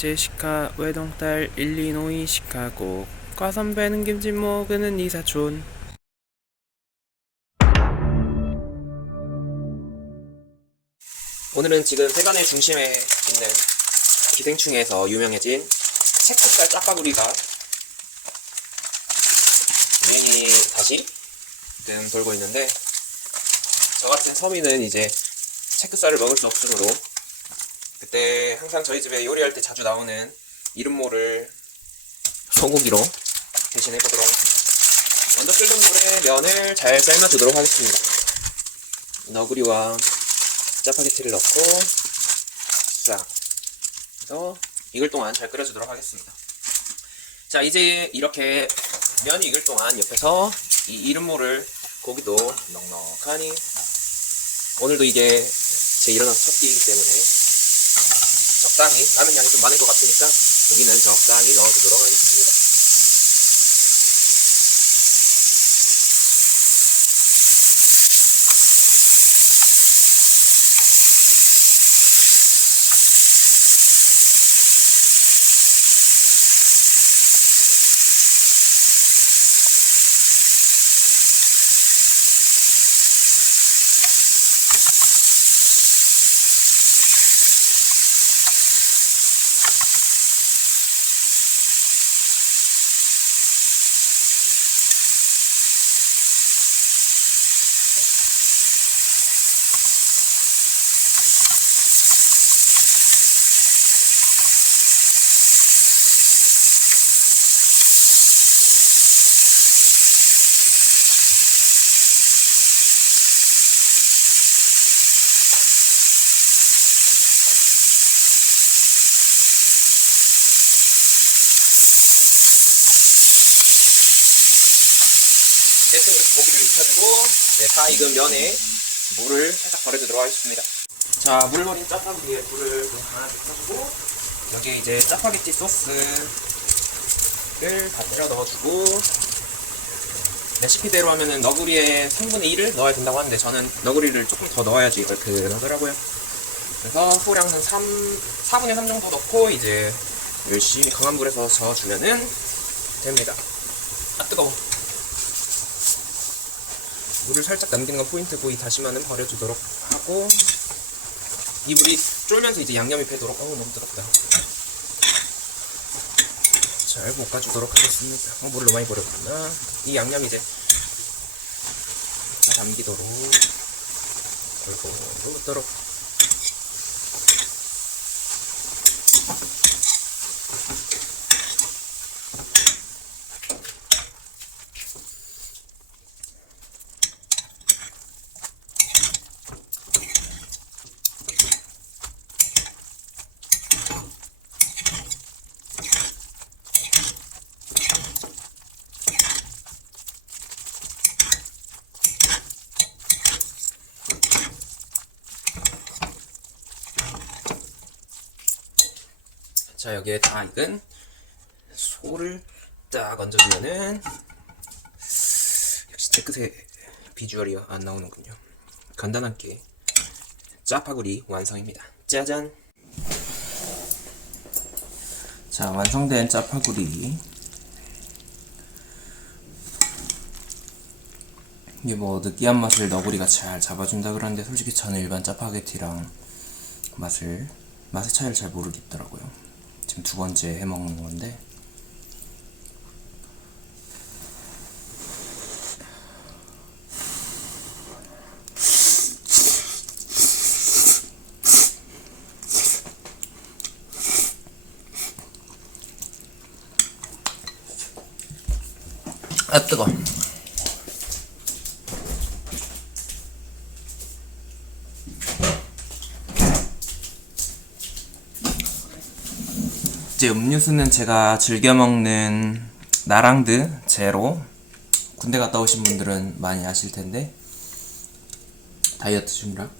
제시카 외동딸 일리노이 시카고. 과선배는 김진모 그는 이사촌. 오늘은 지금 세간의 중심에 있는 기생충에서 유명해진 체크살 짜파구리가 유행이 다시 지금 돌고 있는데 저 같은 서민은 이제 체크살을 먹을 수 없으므로 그때 항상 저희 집에 요리할 때 자주 나오는 이름 모를 소고기로 대신해 보도록 하겠습니다. 먼저 끓는 물에 면을 잘 삶아 두도록 하겠습니다. 너구리와 짜파게티를 넣고 싹 해서 익을 동안 잘 끓여주도록 하겠습니다. 자 이제 이렇게 면이 익을 동안 옆에서 이 이름 모를 고기도 넉넉하니 오늘도 이게 제 일어나서 첫 끼이기 때문에 적당히 라면 양이 좀 많을 것 같으니까 고기는 적당히 넣어주도록 하겠습니다. 대충 이렇게 고기를 익혀주고 네, 다 익은 면에 물을 살짝 버려주도록 하겠습니다. 자, 물놀이 짜파구리에 불을 좀 강하게 켜주고 여기에 이제 짜파게티 소스를 다 때려 넣어주고 레시피대로 하면은 너구리의 3분의 1을 넣어야 된다고 하는데 저는 너구리를 조금 더 넣어야지 얼큰하더라고요. 그래서 소량 한 3, 4분의 3 정도 넣고 이제 열심히 강한 불에서 저어주면은 됩니다. 아 뜨거워. 물을 살짝 남기는 건 포인트고 이 다시마는 버려주도록 하고 이 물이 쫄면서 이제 양념이 배도록 어우 너무 뜨겁다. 잘 볶아주도록 하겠습니다. 어, 물을 너무 많이 버렸구나. 이 양념이 이제 다 담기도록 골고루 묻도록 자 여기에 다 익은 소를 딱 얹어주면은 역시 체크세 비주얼이 안 나오는군요. 간단하게 짜파구리 완성입니다. 짜잔! 자 완성된 짜파구리. 이게 뭐 느끼한 맛을 너구리가 잘 잡아준다 그러는데 솔직히 저는 일반 짜파게티랑 맛을 맛의 차이를 잘 모르겠더라고요. 지금 두 번째 해 먹는 건데 아 뜨거. 이제 음료수는 제가 즐겨 먹는 나랑드 제로. 군대 갔다 오신 분들은 많이 아실 텐데. 다이어트 중이라